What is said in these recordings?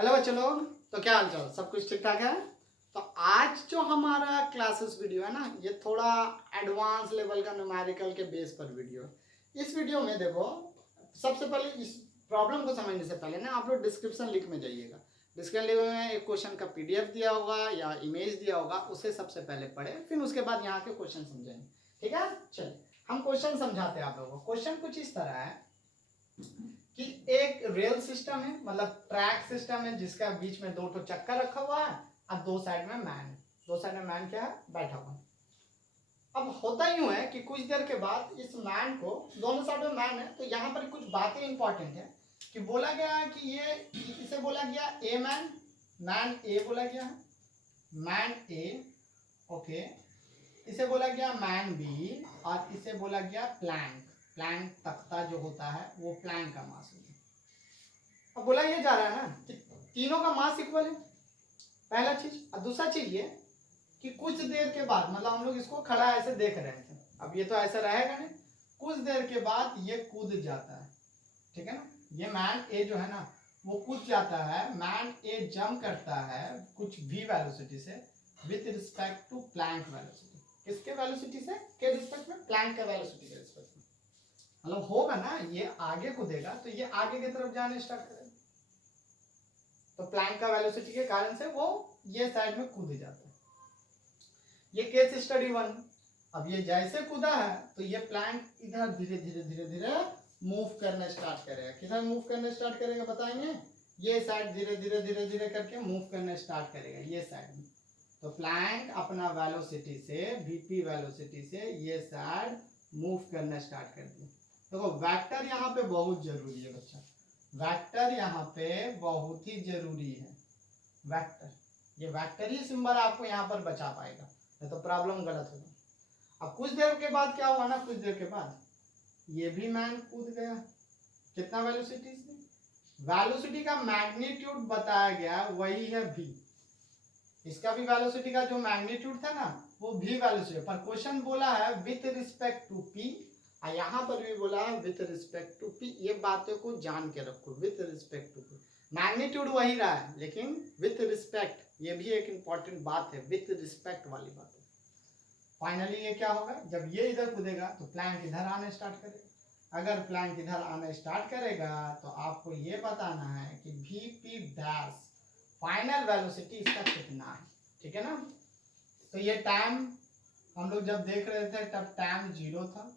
Hello बच्चों लोग, तो क्या हाल चाल, सब कुछ ठीक ठाक है। तो आज जो हमारा क्लासेस वीडियो है ना, ये थोड़ा एडवांस लेवल का न्यूमेरिकल के बेस पर वीडियो है। इस वीडियो में देखो, सबसे पहले इस प्रॉब्लम को समझने से पहले ना आप लोग डिस्क्रिप्शन लिंक में जाइएगा। डिस्क्रिप्शन लिंक में एक क्वेश्चन का पीडीएफ दिया होगा या इमेज दिया होगा, उसे सबसे पहले पढ़े, फिर उसके बाद यहाँ के क्वेश्चन समझेंगे। ठीक है, चलिए हम क्वेश्चन समझाते हैं आप लोगों को। क्वेश्चन कुछ इस तरह है कि एक रेल सिस्टम है, मतलब ट्रैक सिस्टम है, जिसका बीच में दो ठो चक्कर रखा हुआ है और दो साइड में मैन। दो साइड में मैन क्या है, बैठा हुआ है। अब होता यूं है कि कुछ देर के बाद इस मैन को, दोनों साइड में मैन है, तो यहाँ पर कुछ बातें इंपॉर्टेंट है कि बोला गया है कि ये, इसे बोला गया ए मैन, मैन ए बोला गया है, मैन ए, ओके। इसे बोला गया मैन बी, और इसे बोला गया प्लैंक। प्लैंक तख्ता जो होता है वो प्लैंक का मास होता है। अब बोला ये जा रहा है ना कि तीनों का मास इक्वल है, पहला चीज। और दूसरा चीज ये कि कुछ देर के बाद, मतलब हम लोग इसको खड़ा ऐसे देख रहे थे, अब ये तो ऐसा रहेगा नहीं, कुछ देर के बाद ये कूद जाता है। ठीक है ना, ये मैन ए जो है ना वो कूद जाता है। मैन ए जंप करता है कुछ भी वेलोसिटी से with respect to Planck velocity. किसके वेलोसिटी से, के रिस्पेक्ट में, प्लैंक का वेलोसिटी के रिस्पेक्ट में। मतलब होगा ना, ये आगे कूदेगा तो ये आगे की तरफ जाने स्टार्ट करेगा, तो प्लैंक का वेलोसिटी के कारण से वो ये साइड में कूद जाता है। ये केस स्टडी 1। अब ये जैसे कूदा है तो ये प्लैंक इधर धीरे धीरे धीरे धीरे मूव करना स्टार्ट करेगा। किधर मूव करना स्टार्ट करेगा बताएंगे, ये साइड धीरे धीरे धीरे धीरे करके मूव करना स्टार्ट करेगा ये साइड में। तो प्लैंक अपना वेलोसिटी से, वीपी वेलोसिटी से ये साइड मूव करना स्टार्ट कर दिया। देखो वेक्टर यहाँ पे बहुत जरूरी है बच्चा, वेक्टर यहाँ पे बहुत ही जरूरी है। वेक्टर, ये वेक्टर ही सिंबल आपको यहाँ पर बचा पाएगा, नहीं तो प्रॉब्लम गलत होगा। अब कुछ देर के बाद क्या हुआ ना, कुछ देर के बाद ये भी मैन कूद गया। कितना वेलोसिटी से, वेलोसिटी का मैग्नीट्यूड बताया गया वही है v। इसका भी वेलोसिटी का जो मैग्नीट्यूड था ना वो v वेलोसिटी, पर क्वेश्चन बोला है विथ रिस्पेक्ट टू p, और यहाँ पर भी बोला है विथ रिस्पेक्ट टू p। ये बातों को जान के रखो, with respect to p। Magnitude वही रहा है लेकिन विथ रिस्पेक्ट, ये भी एक इंपॉर्टेंट बात है, विथ रिस्पेक्ट वाली बात है। फाइनली ये क्या होगा, जब ये इधर कूदेगा तो प्लैंक इधर आने स्टार्ट करेगा। अगर प्लैंक इधर आने स्टार्ट करेगा तो आपको ये बताना है कि V P dash final velocity इसका कितना है। ठीक है ना, तो ये टाइम हम लोग जब देख रहे थे तब टाइम 0 था,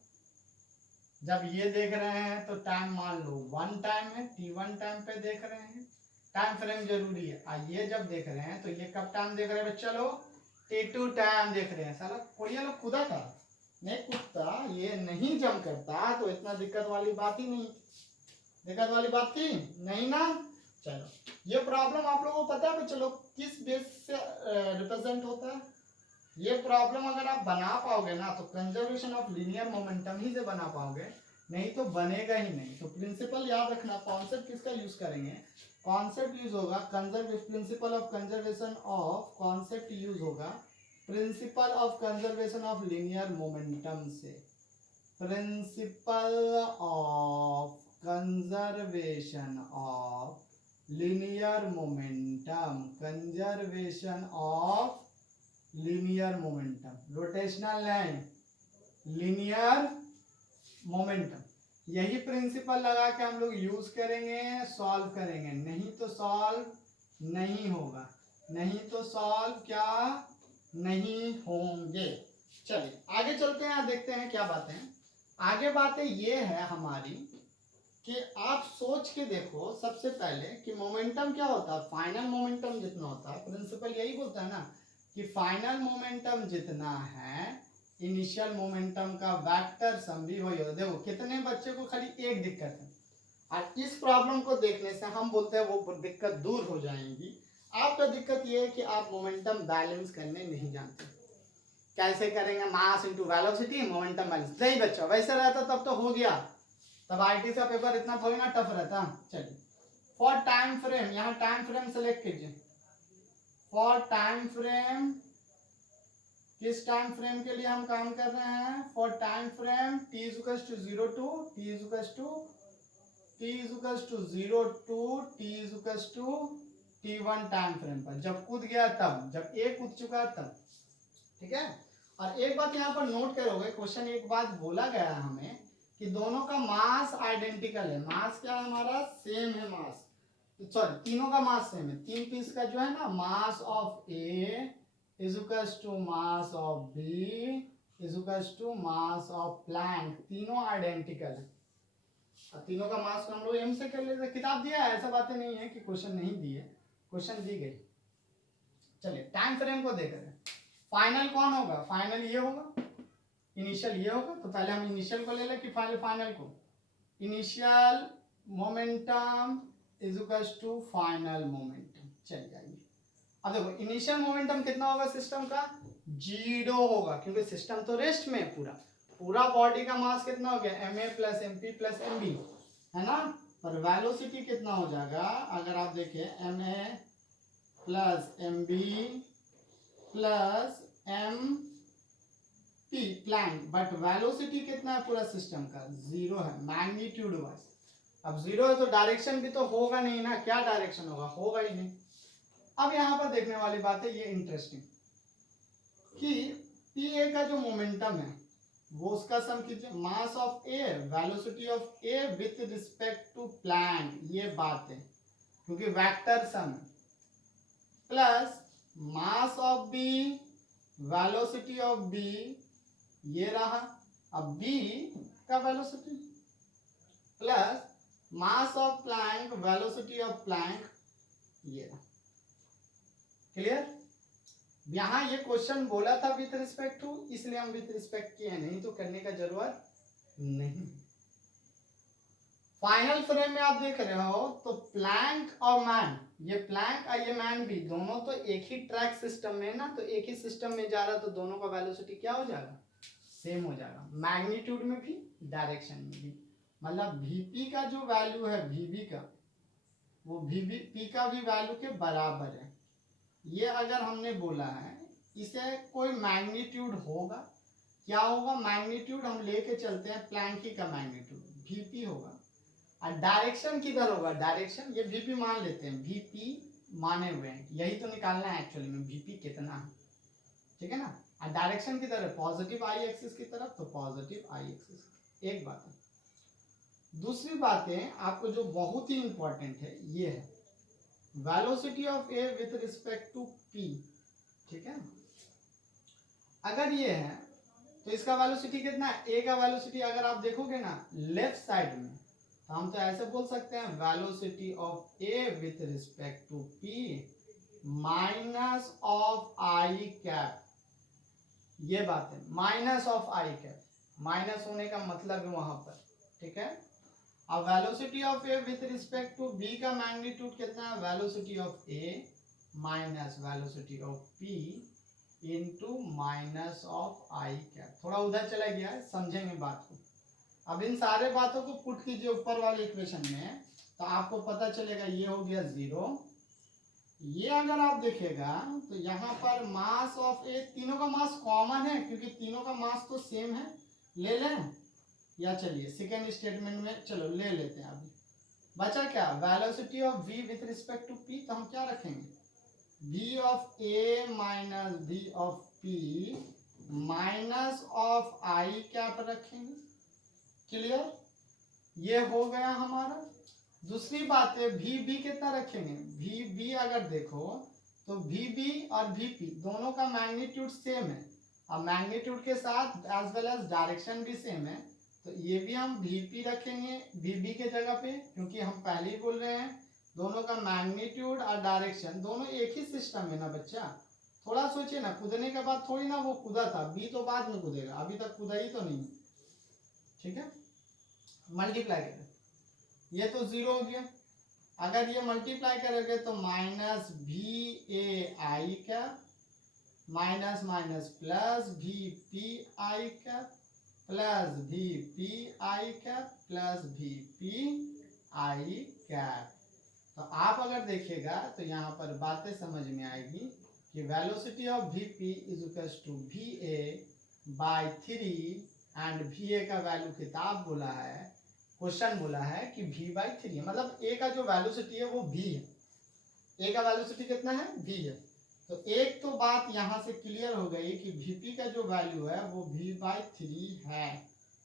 जब ये देख रहे हैं तो टाइम मान लो 1 टाइम है, t1 टाइम पे देख रहे हैं। टाइम फ्रेम जरूरी है। ये जब देख रहे हैं तो ये कब टाइम देख रहे हैं बच्चा लोग, t2 टाइम देख रहे हैं। साला कोरिया लोग कूदा था, नहीं कूदता, ये नहीं जंप करता तो इतना दिक्कत वाली बात ही नहीं, दिक्कत वाली बात थी नहीं ना। चलो, ये प्रॉब्लम आप लोगों को पता है बच्चों लोग किस बेस से रिप्रेजेंट होता है। ये प्रॉब्लम अगर आप बना पाओगे ना तो कंजर्वेशन ऑफ लीनियर मोमेंटम ही से बना पाओगे, नहीं तो बनेगा ही नहीं। तो प्रिंसिपल याद रखना, कॉन्सेप्ट किसका यूज करेंगे, कॉन्सेप्ट यूज होगा principle of conservation of, concept use होगा principle of conservation of linear momentum से। Principle of conservation of linear momentum, conservation of linear momentum, rotational line, linear momentum, यही principle लगा के हम लोग यूज करेंगे, सॉल्व करेंगे। नहीं तो सॉल्व नहीं होगा, नहीं तो सॉल्व क्या नहीं होंगे। चलिए आगे चलते हैं, देखते हैं क्या बातें हैं। आगे बातें ये है हमारी कि आप सोच के देखो सबसे पहले कि मोमेंटम क्या होता है, फाइनल मोमेंटम जितना होता है, प्रिंसिपल यही बोलता है ना कि फाइनल मोमेंटम जितना है इनिशियल मोमेंटम का वेक्टर सम भी वही होता है। देखो कितने बच्चे को खाली एक दिक्कत है, और इस प्रॉब्लम को देखने से हम बोलते हैं वो दिक्कत दूर हो जाएंगी। आपका दिक्कत ये है कि आप मोमेंटम बैलेंस करने नहीं जानते। कैसे करेंगे, mass into velocity momentum balance, नहीं बच्चा वैसे रहता तब तो हो गया, तब आईटी का पेपर इतना थोड़ी ना टफ रहता। चलिए फॉर टाइम फ्रेम, यहाँ टाइम फ्रेम सेलेक्ट कीजिए। फॉर टाइम फ्रेम, किस टाइम फ्रेम के लिए हम काम कर रहे हैं, for time frame t equals to 0 to t equals to 0 to t equals to t1 time frame पर, जब कूद गया तब, जब ए कूद चुका तब, ठीक है। और एक बात यहाँ पर नोट करोगे, क्वेश्चन एक बात बोला गया है हमें कि दोनों का मास आइडेंटिकल है। मास क्या है हमारा, सेम है मास, सॉरी तीनों का मास सेम है। 3 पीस का जो है ना, mass of a is equals to mass of b is equals to mass of plank, तीनों आइडेंटिकल है। और तीनों का मास को हम लोग एम से कर लेते, किताब दिया है, ऐसा बातें नहीं है कि क्वेश्चन नहीं दिए, क्वेश्चन दी गई। चलिए टाइम फ्रेम को देख रहे हैं। फाइनल कौन होगा, फाइनल ये होगा, इनिशियल ये होगा। तो पहले हम इनिशियल को ले लें कि फाइनल को। Initial momentum is equals to final momentum. चल जाइए, अब देखो इनिशियल मोमेंटम कितना होगा सिस्टम का, 0 होगा, क्योंकि सिस्टम तो रेस्ट में है। पूरा पूरा बॉडी का मास कितना हो गया, ma plus mp plus mb, है ना। पर वेलोसिटी कितना हो जाएगा, अगर आप देखिए ma plus mb plus mp plank, but velocity कितना है पूरा सिस्टम का, 0 है मैग्नीट्यूड वाइज। अब 0 है तो डायरेक्शन भी तो होगा नहीं ना, क्या डायरेक्शन होगा, होगा ही नहीं। अब यहां पर देखने वाली बात है ये इंटरेस्टिंग, कि पी ए का जो मोमेंटम है वो उसका सम कीजिए, mass of a velocity of a with respect to plank, ये बात है क्योंकि vector sum, plus mass of b velocity of b, ये रहा। अब बी का velocity plus mass of plank velocity of plank, ये रहा। क्लियर। यहां ये क्वेश्चन बोला था विथ रिस्पेक्ट टू, इसलिए हम विथ रिस्पेक्ट किए, नहीं तो करने का जरूरत नहीं। फाइनल फ्रेम में आप देख रहे हो तो प्लैंक और मैन, ये प्लैंक और ये मैन भी दोनों तो एक ही ट्रैक सिस्टम में ना, तो एक ही सिस्टम में जा रहा, तो दोनों का वेलोसिटी क्या हो जाएगा, सेम हो जाएगा, मैग्नीट्यूड में भी डायरेक्शन में भी। मतलब वीपी का जो वैल्यू है वीबी का, वो वीबी पी का भी वैल्यू के बराबर है। ये अगर हमने बोला है इसे कोई मैग्नीट्यूड होगा, क्या होगा मैग्नीट्यूड, हम लेके चलते हैं प्लैंक का मैग्नीट्यूड वीपी होगा। और डायरेक्शन किधर होगा, डायरेक्शन ये वीपी मान लेते हैं, वीपी माने हुए हैं, यही तो निकालना है एक्चुअली में, वीपी कितना है, ठीक है ना। और डायरेक्शन किधर है, पॉजिटिव आई एक्सिस की तरफ, तो पॉजिटिव आई एक्सिस। एक बात है। दूसरी बात है आपको जो बहुत ही इंपॉर्टेंट है, ये है velocity of a with respect to p, ठीक है। अगर ये है तो इसका वेलोसिटी कितना है, ए का वेलोसिटी अगर आप देखोगे ना लेफ्ट साइड में, तो हम तो ऐसे बोल सकते हैं velocity of a with respect to p minus of i cap, ये बात है, minus of i cap, minus होने का मतलब है वहां पर, ठीक है। अब velocity of a with respect to b का मैग्नीट्यूड कितना है, velocity of a minus velocity of p into minus of i cap. थोड़ा उधर चला गया है, समझेंगे बात को। अब इन सारे बातों को पुट कीजिए ऊपर वाले इक्वेशन में, तो आपको पता चलेगा ये हो गया 0। ये अगर आप देखेगा तो यहाँ पर मास ऑफ ए, तीनों का मास कॉमन है क्योंकि तीनों का मास तो सेम है, ले लें, या चलिए सेकेंड स्टेटमेंट में चलो ले लेते हैं। अभी बचा क्या, velocity of v with respect to p, तो हम क्या रखेंगे, v of a minus v of p minus of i cap रखेंगे। क्लियर, ये हो गया हमारा। दूसरी बात है vb कितना रखेंगे, vb अगर देखो तो vb और vp दोनों का मैग्नीट्यूड सेम है, अब मैग्नीट्यूड के साथ एज वेल एज डायरेक्शन भी सेम है, तो ये भी हम vp रखेंगे vb के जगह पे, क्योंकि हम पहले ही बोल रहे हैं दोनों का मैग्नीट्यूड और डायरेक्शन दोनों एक ही सिस्टम है ना बच्चा। थोड़ा सोचिए ना, कूदने के बाद थोड़ी ना वो कूदा था, बी तो बाद में कूदेगा, अभी तक कूदा ही तो नहीं, ठीक है। मल्टीप्लाई करें, ये तो 0 हो गया, अगर ये मल्टीप्लाई करोगे तो माइनस भी ए आई का माइनस माइनस प्लस भी पी आई का प्लस भी पी आई कैप प्लस भी पी आई कैप। तो आप अगर देखिएगा तो यहाँ पर बातें समझ में आएगी कि velocity of v p is equals to v a by 3, and v a का वैल्यू किताब बोला है, क्वेश्चन बोला है कि v बाई 3, मतलब a का जो वेलोसिटी है वो v है, ए का वेलोसिटी कितना है, v है। तो एक तो बात यहाँ से क्लियर हो गई कि vp का जो वैल्यू है वो v/3 है।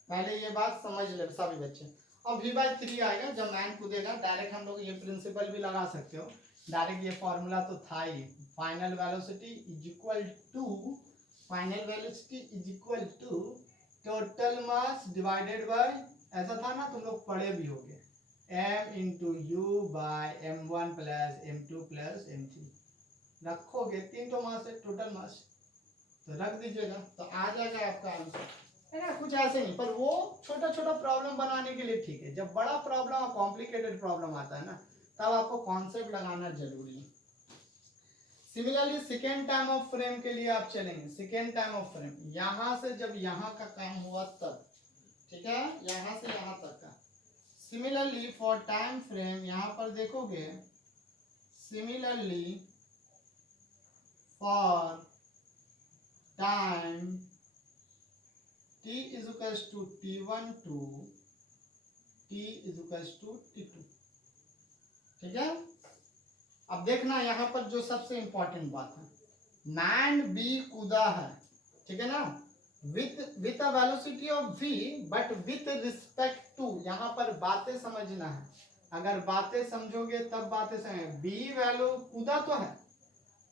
पहले ये बात समझ ले सभी बच्चे। अब v/3 आएगा जब मैन कूदेगा, डायरेक्ट हम लोग ये प्रिंसिपल भी लगा सकते हो, डायरेक्ट ये फॉर्मूला तो था ही, final velocity is equal to total mass divided by, ऐसा था ना, तुम लोग पढ़े भी होगे, m into U by m1 plus m2 plus m3। रखोगे 3 तो मास है, टोटल मास, तो रख दीजिएगा तो आ जाएगा आपका आंसर, है ना। कुछ ऐसे नहीं, पर वो छोटा छोटा प्रॉब्लम बनाने के लिए ठीक है। जब बड़ा प्रॉब्लम और कॉम्प्लिकेटेड प्रॉब्लम आता है ना, तब आपको कॉन्सेप्ट लगाना जरूरी है। Similarly second time of frame के लिए आप चलेंगे। सेकेंड टाइम ऑफ फ्रेम यहां से जब यहां का काम हुआ तब, ठीक है, यहां से यहां तक का। सिमिलरली फॉर टाइम फ्रेम यहां पर देखोगे, similarly for time t is equals to t1 to t is equals to t2, ठीक है। अब देखना यहाँ पर जो सबसे इंपॉर्टेंट बात है, मैन बी कूदा है, ठीक है ना, with a velocity of v but with respect to, यहाँ पर बातें समझना है। अगर बातें समझोगे तब बातें समझ, बी वैल्यू कूदा तो है,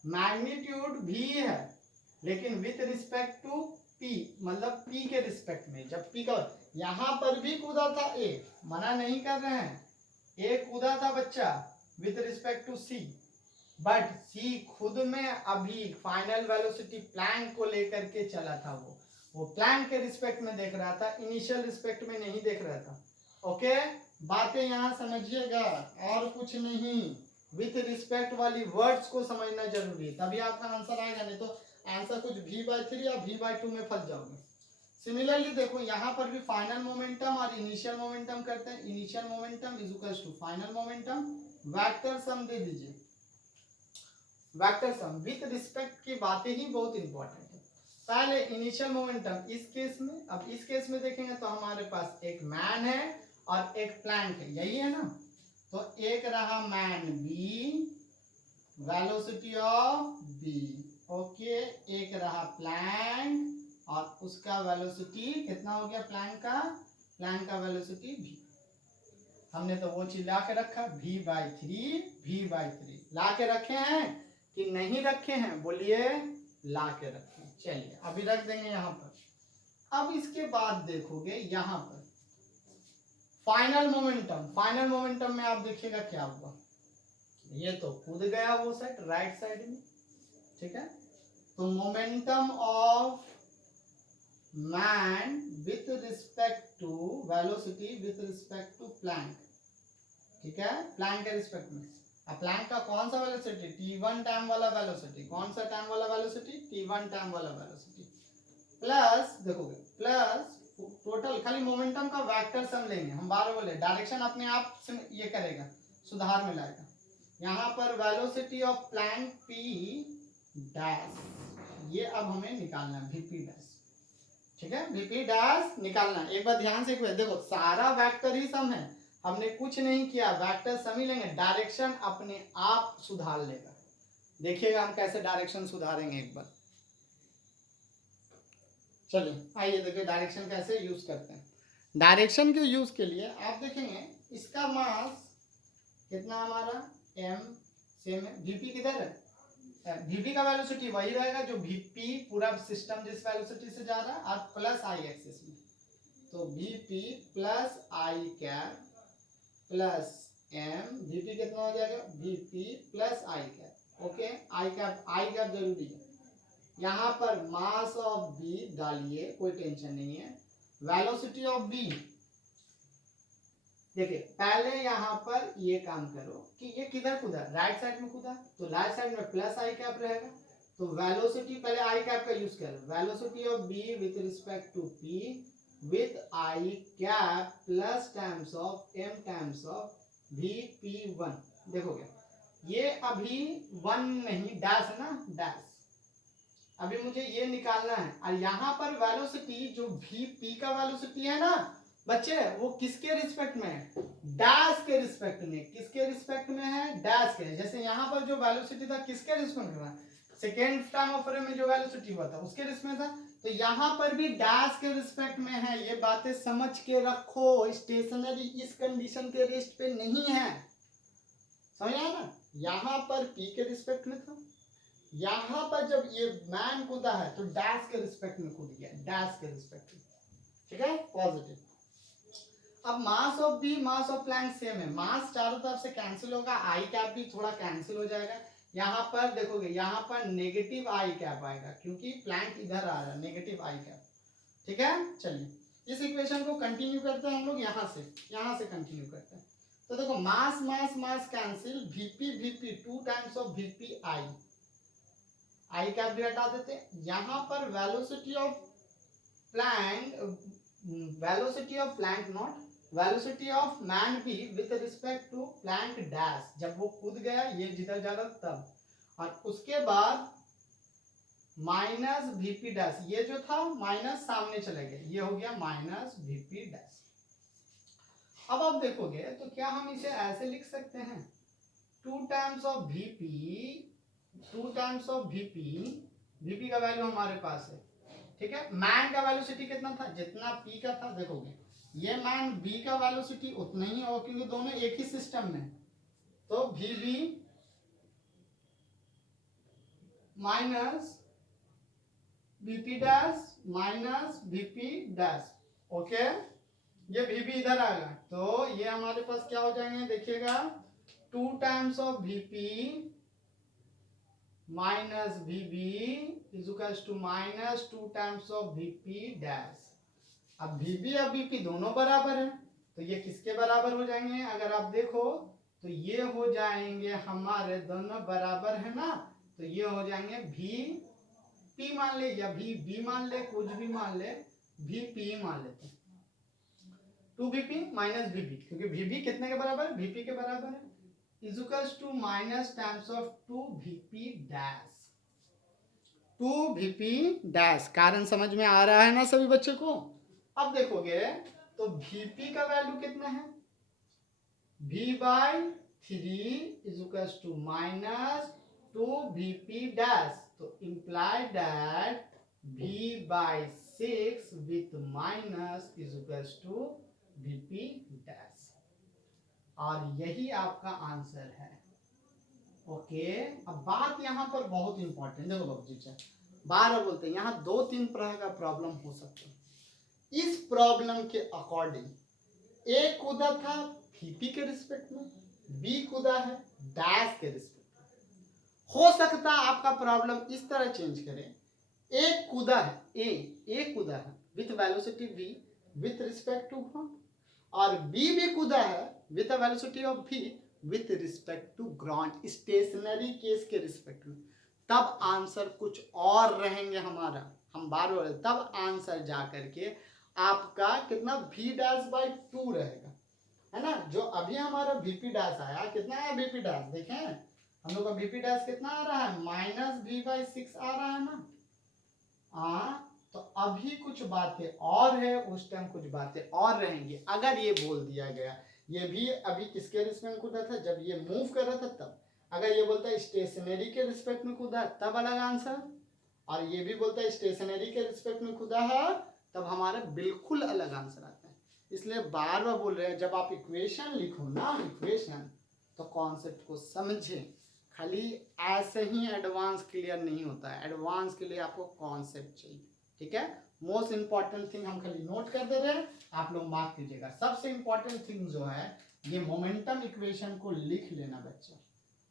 मैग्नीट्यूड v है, लेकिन विथ रिस्पेक्ट टू p, मतलब p के रिस्पेक्ट में। जब p का, यहाँ पर भी कूदा था a, मना नहीं कर रहे हैं, a कूदा था बच्चा with respect to c, but c खुद में अभी फाइनल वेलोसिटी प्लैंक को लेकर के चला था, वो प्लैंक के रिस्पेक्ट में देख रहा था, इनिशियल रिस्पेक्ट में नहीं देख रहा था। ओके, बातें यहाँ समझिएगा और कुछ नहीं, विथ रिस्पेक्ट वाली वर्ड्स को समझना जरूरी है, तभी आपका आंसर आएगा, नहीं तो आंसर कुछ v/3 या v/2 में फंस जाओगे। सिमिलरली देखो यहाँ पर भी फाइनल मोमेंटम और इनिशियल मोमेंटम करते हैं। Initial momentum is equal to final momentum, vector sum दे दीजिए, वेक्टर सम विथ रिस्पेक्ट की बातें ही बहुत इंपॉर्टेंट है। पहले इनिशियल मोमेंटम इस केस में, अब इस केस में देखेंगे तो हमारे पास एक मैन है और एक प्लैंक है, यही है ना। तो एक रहा man b, velocity of b, okay, एक रहा प्लैंक और उसका वेलोसिटी कितना हो गया, प्लैंक का वेलोसिटी v। हमने तो वो चीज ला के रखा, v/3 ला के रखे हैं कि नहीं रखे हैं, बोलिए, ला के रखे हैं। चलिए अभी रख देंगे यहाँ पर। अब इसके बाद देखोगे यहाँ पर फाइनल मोमेंटम में आप देखिएगा क्या हुआ, ये तो कूद गया वो साइड, राइट साइड में, ठीक है। तो momentum of man with respect to velocity with respect to plank, ठीक है, प्लैंक के रिस्पेक्ट में। अब प्लैंक का कौन सा वेलोसिटी, t1 टाइम वाला वेलोसिटी, कौन सा टाइम वाला वेलोसिटी, t1 टाइम वाला वेलोसिटी, प्लस देखोगे प्लस टोटल, खाली मोमेंटम का वेक्टर सम लेंगे, हम बार बोले डायरेक्शन अपने आप से ये करेगा, सुधार में लाएगा। यहाँ पर velocity of Planck p dash, ये अब हमें निकालना है vp डैश, ठीक है, vp डैश निकालना है। एक बार ध्यान से देखो, सारा वेक्टर ही सम है, हमने कुछ नहीं किया, वेक्टर सम ही लेंगे, डायरेक्शन अपने आप सुधार लेगा। देखिएगा हम कैसे डायरेक्शन सुधारेंगे एक बार। चलिए आइए देखिए डायरेक्शन कैसे यूज करते हैं। डायरेक्शन के यूज के लिए आप देखेंगे इसका मास कितना हमारा m, सेम है, vp किधर है, vp का वेलोसिटी वही रहेगा जो vp पूरा सिस्टम जिस वेलोसिटी से जा रहा है, और प्लस i एक्सिस में, तो vp plus i cap plus m, vp कितना हो जाएगा, vp plus i cap, okay, i cap जरूरी है। यहाँ पर मास ऑफ b डालिए, कोई टेंशन नहीं है, वेलोसिटी ऑफ b, देखिए पहले यहाँ पर ये काम करो कि ये किधर कूदा, राइट साइड में कूदा, तो राइट साइड में प्लस i कैप रहेगा, तो वेलोसिटी पहले i कैप का यूज करो, velocity of b with respect to p with i cap plus times of m times of vp1। देखोगे ये अभी 1 नहीं, डैश है ना, डैश, अभी मुझे ये निकालना है, और यहाँ पर वेलोसिटी जो vp का वेलोसिटी है ना, बच्चे वो किसके रिस्पेक्ट में है? डैश के रिस्पेक्ट में। किसके रिस्पेक्ट में है? डैश के। जैसे यहाँ पर जो वेलोसिटी था किसके रिस्पेक्ट में था? सेकेंड टाइम ऑफ में जो वेलोसिटी हुआ था उसके रिस्पेक्ट में था। तो यहाँ पर भी डैश के रिस्पेक्ट में है। ये बातें समझ के रखो। स्टेशनरी इस कंडीशन के रेस्ट पे नहीं है, समझ आया ना? यहाँ पर पी के रिस्पेक्ट में था, यहाँ पर जब ये मैन कूदा है तो डैश के रिस्पेक्ट में कूद गया, डैश के रिस्पेक्ट में। ठीक है, पॉजिटिव। अब mass of b, mass of plank same है। मास चारों तरफ से कैंसिल होगा, आई कैप भी थोड़ा कैंसिल हो जाएगा। यहाँ पर देखोगे, यहाँ पर नेगेटिव आई कैप आएगा क्योंकि प्लैंक इधर आ रहा है, नेगेटिव आई कैप। ठीक है, चलिए इस इक्वेशन को कंटिन्यू करते हैं हम लोग। यहाँ से कंटिन्यू करते हैं। तो देखो mass mass mass cancel, VP VP 2 times of VP I, I cap भी हटा देते हैं। यहाँ पर velocity of plank, velocity of plank naught, velocity of man be with respect to plank dash, जब वो कूद गया ये जिधर जा रहा तब, और उसके बाद माइनस वीपी डैश, ये जो था माइनस सामने चले गए, ये हो गया माइनस वीपी डैश। अब आप देखोगे तो क्या हम इसे ऐसे लिख सकते हैं, 2 times of VP, 2 times of VP, VP का वैल्यू हमारे पास है। ठीक है, मैन का वेलोसिटी कितना था? जितना पी का था। देखोगे ये मैन बी का वेलोसिटी उतना ही होगा क्योंकि दोनों एक ही सिस्टम में, तो v b minus vp dash minus vp dash. Okay, ये वी बी इधर आएगा तो ये हमारे पास क्या हो जाएंगे, देखिएगा 2 times of vp minus vb is equals to minus 2 times of vp dash. अब वीबी और वीपी दोनों बराबर है तो ये किसके बराबर हो जाएंगे? अगर आप देखो तो ये हो जाएंगे हमारे, दोनों बराबर है ना, तो ये हो जाएंगे वी पी मान ले या वी बी मान ले, कुछ भी मान ले, वी पी मान लेते हैं। 2 वीपी माइनस वीबी, क्योंकि वीबी कितने के बराबर है? वीपी के बराबर है, is equals to minus times of 2 VP dash, 2 VP dash. कारण समझ में आ रहा है ना सभी बच्चे को? अब देखोगे तो वीपी का वैल्यू कितना है? v/3 is equal to minus 2 VP dash, तो imply that v/6 with minus is equal to VP dash, और यही आपका आंसर है। ओके, अब बात यहाँ पर बहुत इंपॉर्टेंट, देखो बाबू जी बार बार बोलते हैं, यहाँ 2-3 तरह का प्रॉब्लम हो सकता है। इस प्रॉब्लम के अकॉर्डिंग ए कूदा था वीपी के रिस्पेक्ट में, बी कूदा है डैश के रिस्पेक्ट में। हो सकता है आपका प्रॉब्लम इस तरह चेंज करे, ए कूदा है, ए कूदा है with velocity v with respect to ground, और बी भी कूदा है with velocity of v with respect to ground, stationary case के रिस्पेक्ट में। तब आंसर कुछ और रहेंगे हमारा, हम बार बार, तब आंसर जा करके आपका कितना v'/2 रहेगा, है ना? जो अभी हमारा vp डैश आया, कितना है vp डैश? देखें हम लोग का vp डैश कितना आ रहा है? माइनस v/6 आ रहा है ना? तो अभी कुछ बातें और है, उस टाइम कुछ बातें और रहेंगी। अगर ये बोल दिया गया ये भी अभी किसके रिस्पेक्ट में कूदा था? जब ये मूव कर रहा था तब। अगर ये बोलता है स्टेशनरी के रिस्पेक्ट में कूदा तब अलग आंसर, और ये भी बोलता है स्टेशनरी के रिस्पेक्ट में कूदा है तब हमारा बिल्कुल अलग आंसर आता है। इसलिए बार बार बोल रहे हैं, जब आप इक्वेशन लिखो ना, इक्वेशन, तो कॉन्सेप्ट को समझें। खाली ऐसे ही एडवांस क्लियर नहीं होता है, एडवांस के लिए आपको कॉन्सेप्ट चाहिए। ठीक है, मोस्ट इंपॉर्टेंट थिंग हम खाली नोट कर दे रहे हैं, आप लोग मार्क कीजिएगा। सबसे इंपॉर्टेंट थिंग जो है ये मोमेंटम इक्वेशन को लिख लेना बच्चा।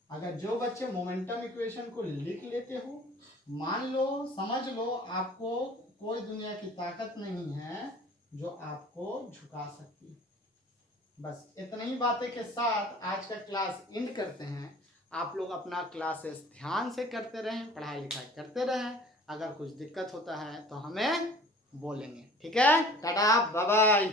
अगर जो बच्चे मोमेंटम इक्वेशन को लिख लेते हो, मान लो, समझ लो, आपको कोई दुनिया की ताकत नहीं है जो आपको झुका सकती है। बस इतनी ही बातें के साथ आज का क्लास एंड करते हैं। आप लोग अपना क्लासेस ध्यान से करते रहें, पढ़ाई लिखाई करते रहें। अगर कुछ दिक्कत होता है तो हमें बोलेंगे। ठीक है, टाटा बाय बाय।